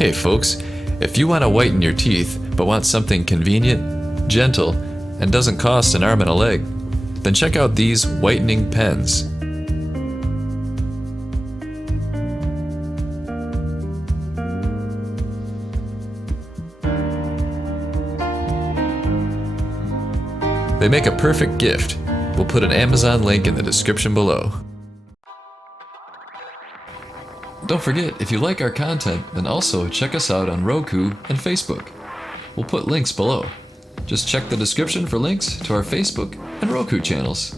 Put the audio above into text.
Hey folks, if you want to whiten your teeth but want something convenient, gentle, and doesn't cost an arm and a leg, then check out these whitening pens. They make a perfect gift. We'll put an Amazon link in the description below. Don't forget, if you like our content, then also check us out on Roku and Facebook. We'll put links below. Just check the description for links to our Facebook and Roku channels.